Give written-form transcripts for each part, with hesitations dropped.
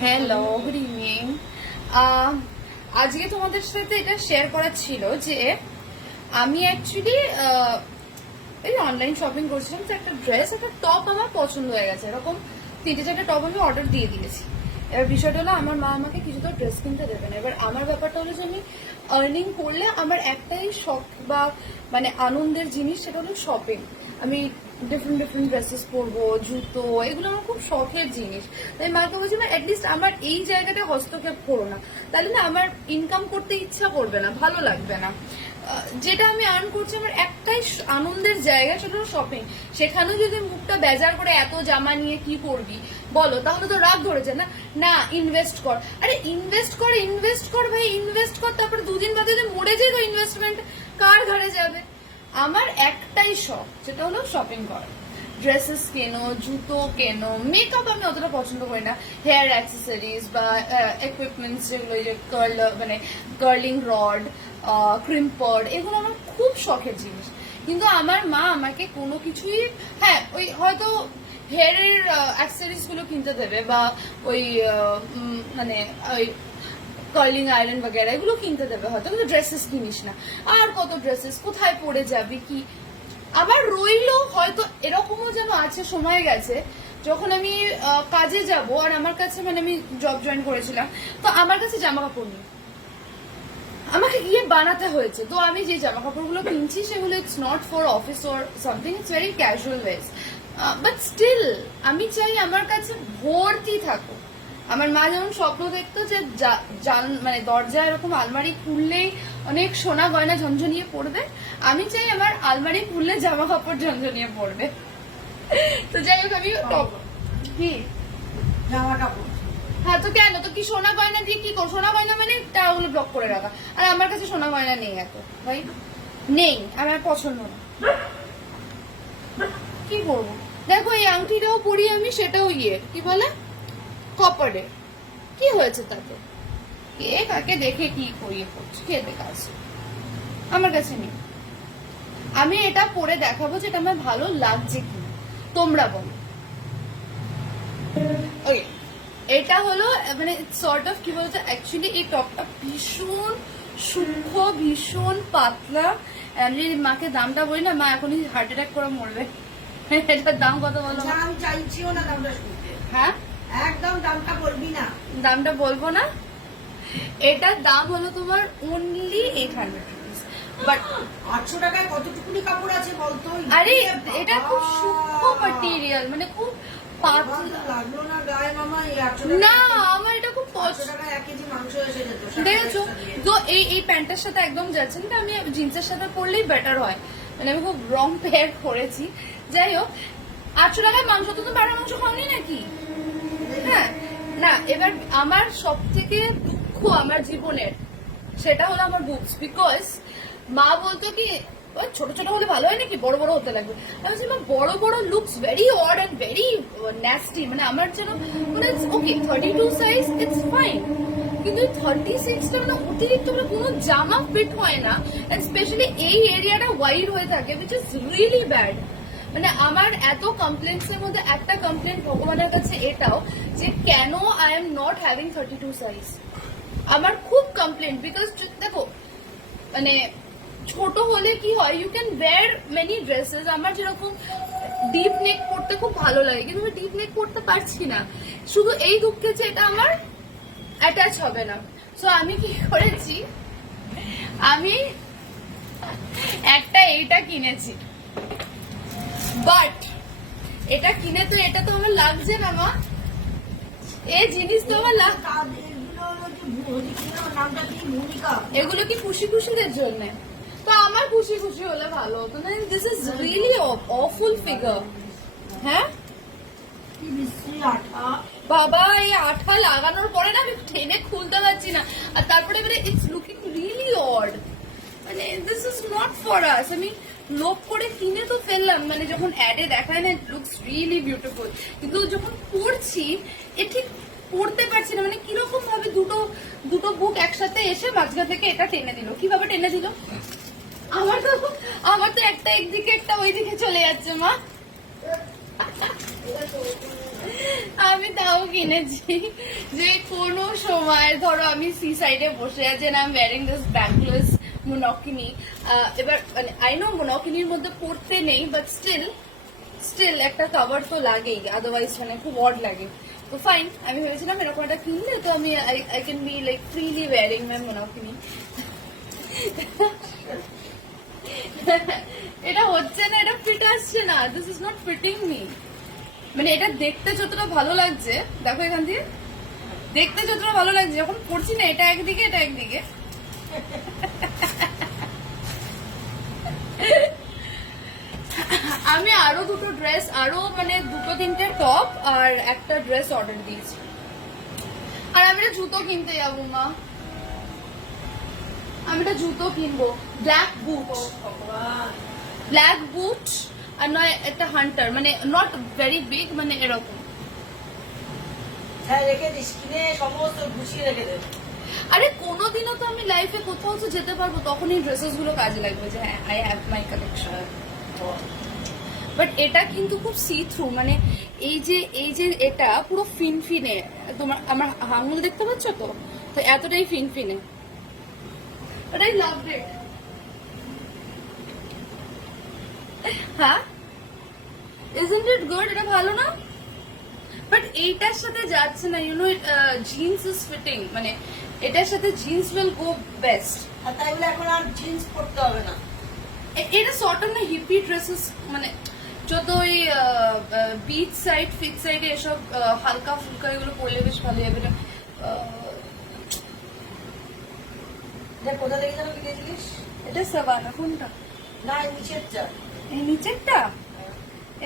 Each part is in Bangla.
Hello, good evening. আজকে তোমাদের সাথে এটা শেয়ার করার ছিল যে আমি অ্যাকচুয়ালি এই অনলাইন শপিং করছিলাম, তো একটা ড্রেস, একটা টপ আমার পছন্দ হয়ে গেছে। এরকম 3-4টা টপ আমি অর্ডার দিয়ে দিয়েছি। এবার বিষয়টা হলো আমার মা আমাকে কিছু তো ড্রেস কিনতে দেবে না। এবার আমার ব্যাপারটা হলো যে আমি আর্নিং করলে আমার একটাই শখ বা মানে আনন্দের জিনিস, সেটা হলো শপিং। আমি ডিফারেন্ট ডিফারেন্ট ড্রেসেস পরবো, জুতো, এগুলো আমার খুব শখের জিনিস। তাই মাকে বলছি না, অ্যাটলিস্ট আমার এই জায়গাটা হস্তক্ষেপ করো না, তাহলে না আমার ইনকাম করতে ইচ্ছা করবে না, ভালো লাগবে না। যেটা আমি আর্ন করছি আমার একটাই আনন্দের জায়গা, সেটা হলো শপিং। সেখানেও যদি মুখটা বেজার করে এত জামা নিয়ে কি করবি বলো, তাহলে তো রাগ ধরে যায় না। না, ইনভেস্ট কর। আরে ইনভেস্ট কর ভাই, ইনভেস্ট কর। তারপরে দুদিন বাদে যদি মরে যায় তো ইনভেস্টমেন্ট কার ঘরে যাবে? আমার একটাই শখ, যেটা হলো শপিং করা। ড্রেসেস কেনো, জুতো কেনো, মেকআপ আমি অতটা পছন্দ করি না। হেয়ার অ্যাক্সেসরিজ বা ইকুইপমেন্টস, যেগুলো মানে কার্লিং রড, ক্রিম্পড, এগুলো আমার খুব শখের জিনিস। কিন্তু আমার মা আমাকে কোনো কিছুই, হ্যাঁ ওই হয়তো হেয়ারের অ্যাক্সেসরিজ গুলো কিনতে দেবে বা ওই মানে ওই কার্লিং আয়রন বগেরা এগুলো কিনতে দেবে হয়তো, কিন্তু ড্রেসেস কিনিস না। আর কত ড্রেসেস, কোথায় পরে যাবি কি? আবার রইলো হয়তো এরকমও যেন আছে, সময় গেছে যখন আমি কাজে যাব আর আমার কাছে, মানে আমি জব জয়েন করেছিলাম, তো আমার কাছে জামা কাপড় নেই, আমাকে গিয়ে বানাতে হয়েছে। তো আমি যে জামা কাপড়গুলো কিনছি সেগুলো it's not for office or something, it's very casual ways. But still আমি চাই আমার কাছে ভর্তি থাকুক। আমার মা যেমন স্বপ্ন দেখতো যে মানে দরজা এরকম আলমারি খুললেই অনেক সোনা গয়না ঝনঝনিয়ে পড়বে, আমি চাই আমার আলমারি খুললে জামা কাপড় ঝনঝনিয়ে পড়বে। তো যাই হোক, আমি কি জামা কাপড়, হ্যাঁ তো কেন, তো কি সোনা গয়না দিয়ে কি করো? সোনা গয়না মানে টাকাগুলো ব্লক করে রাখা। আর আমার কাছে সোনা গয়না নেই, এত ভাই নেই, আমার পছন্দ না। কি করবো? দেখো এই আংটিটাও পরি আমি, সেটাও কি বলে কপারে, কি হয়েছে তাতে? কে কাকে দেখে কি করিয়ে পড়ছে, কে দেখাচ্ছে? আমার কাছে নেই। আমি এটা পরে দেখাবো যেটা আমার ভালো লাগছে কি, তোমরা বলো। ওকে, এটা হলো মানে সর্ট অফ কি বলতো, অ্যাকচুয়ালি এই টপটা ভীষণ সূক্ষ্ম, ভীষণ পাতলা। আমি মাকে দামটা বলি না, মা এখনই হার্ট অ্যাটাক করে মরবে। এটার দাম কত বলো? দাম চাইছিও না, দামটা শুনতে। হ্যাঁ, একদম দামটা বলবি না। দামটা বলবো না। এটার দাম হলো তোমার অনলি 800 রুপিস। বাট 800 টাকায় কতটুকুনি কাপড় আছে বলতো? আরে এটা খুব সূক্ষ্ম ম্যাটেরিয়াল, মানে খুব পাতলা। লাগলো না গায়ে মামা এই 800 না, আমার এটা খুব 800 টাকায় 1 কেজি মাংস এসে যেত। দেখেছো তো, এই প্যান্টের সাথে একদম যাচ্ছে না, আমি জিন্সের সাথে পরলেই বেটার হয়। মানে আমি খুব রং পেয়ার করেছি। যাই হোক, 800 টাকায় মাংস, তো বেড়া মাংস খাওনি নাকি? হ্যাঁ না, এবার আমার সব থেকে দুঃখ আমার জীবনের, সেটা হলো আমার বুকস। বিকজ মা বলতো কি ছোট ছোট হলে ভালো হয় নাকি, বড় বড় হতে লাগবে। আমি বলছি মা, বড় বড় looks very odd and very nasty, মানে আমার যেন মানে ওকে 32 সাইজ ইটস ফাইন, কিন্তু 36টা মানে অতিরিক্ত, মানে কোনো জামা ফিট হয় না। স্পেশালি এই এরিয়াটা ওয়াইড হয়ে থাকে, উইচ ইজ রিয়েলি ব্যাড। মানে আমার এত কমপ্লেন্টস এর মধ্যে একটা কমপ্লেন্ট ভগবানের কাছে এটাও, যে কেন I am not having 32 size. আমার খুব কমপ্লেন্ট, বিকজ দেখো মানে ছোট হলে কি হয়, you can wear many dresses. আমার যেরকম ডিপ নেক পরতে খুব ভালো লাগে, কিন্তু আমি ডিপ নেক পরতে পারছি না, শুধু এই দুঃখে যে এটা আমার অ্যাটাচ হবে না। সো আমি কি করেছি, আমি একটা এইটা কিনেছি। বাট এটা কিনে তো এটা তো আমার লাগছে না মা, এই জিনিস তো আমার নামটা কি? ভূমিকা। এগুলো কি খুশি খুশিদের জন্য? তো আমার খুশি খুশি হলে ভালো হতো না। This is really awful figure. হ্যাঁ কি বিশ্রী আঠা বাবা, এই আঠা লাগানোর পরে না আমি টেনে খুলতে পারছি না। আর তারপরে মানে ইটস লুকিং রিয়েলি অড, মানে this is not for us. আমি লোভ করে কিনে তো ফেললাম, মানে যখন অ্যাডে দেখায় না ইট লুকস রিয়েলি বিউটিফুল, কিন্তু যখন পরছি এ ঠিক পড়তে পারছি না। মানে কিরকম ভাবে দুটো বুক একসাথে এসে মাঝখান থেকে এটা টেনে দিল, কিভাবে টেনে দিল? আমার তো একটা একদিকে একটা ওইদিকে চলে যাচ্ছে মা। আমি তাও কিনেছি যে কোনো সময় ধরো আমি সি সাইডে বসে আছি না, I am wearing this backless monokini. এবার মানে আই নো মোনোকিনির মধ্যে পড়তে নেই, বাট স্টিল একটা কভার তো লাগেই, আদারওয়াইজ মানে খুব অড লাগে। তো ফাইন, আমি ভেবেছিলাম এরকম একটা কিনলে তো আমি I can be like freely wearing my monokini. এটা হচ্ছে না, এটা ফিট আসছে না, this is not fitting me. মানে এটা দেখতে যতটা ভালো লাগছে, দেখো এখান থেকে দেখতে যতটা ভালো লাগছে, যখন পড়ছি না এটা একদিকে এটা একদিকে। আমি আরো দুটো ড্রেস, আরো মানে দুটো তিনটে টপ আর একটা ড্রেস অর্ডার দিয়েছি। আর আমি একটা জুতো কিনতে যাবো মা, আমি একটা জুতো কিনবো, ব্ল্যাক বুট, ব্ল্যাক বুট আর নয় একটা হান্টার, মানে নট ভেরি বিগ, মানে এরকম। হ্যাঁ রেখে দিস, কিনে সমস্ত গুছিয়ে রেখে দে। আরে কোনোদিনও তো আমি লাইফে কোথাও তো যেতে পারবো, তখন এই ড্রেসেস গুলো কাজে লাগবে যে হ্যাঁ I have my collection. But এটা কিন্তু খুব সি থ্রু, মানে এই যে এটা পুরো ফিনফিনে, তোমার আমার আঙুল দেখতে পাচ্ছ তো, তো এতটাই ফিনফিনে, বাট আই লাভ ইট। হ্যাঁ, ইজন্ট ইট গুড? এটা ভালো না? বাট এইটার সাথে যাচ্ছে না, you know, jeans is fitting, মানে এটার সাথে জিন্স উইল গো বেস্ট। আর তাই বলে এখন আর জিন্স পরতে হবে না। এটা সর্ট অফ না হিপি ড্রেসেস, মানে যত ওই বিচ সাইড ফিট সাইডে এসব হালকা ফুলকা এগুলো পরলে বেশ ভালো হবে। দেখ কোথা থেকে যেন কিনেছিলিস? এটা সাবানা কোনটা? না এই নিচের চা। এই নিচেরটা?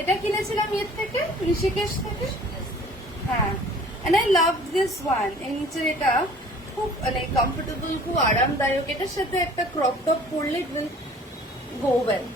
এটা কিনেছিলাম এর থেকে, ঋষিকেশ থেকে। হ্যাঁ, and I love this one. এই নিচের এটা খুব মানে কমফোর্টেবল, খুব আরামদায়ক। এটার সাথে একটা ক্রপ টপ পরলে it will go well.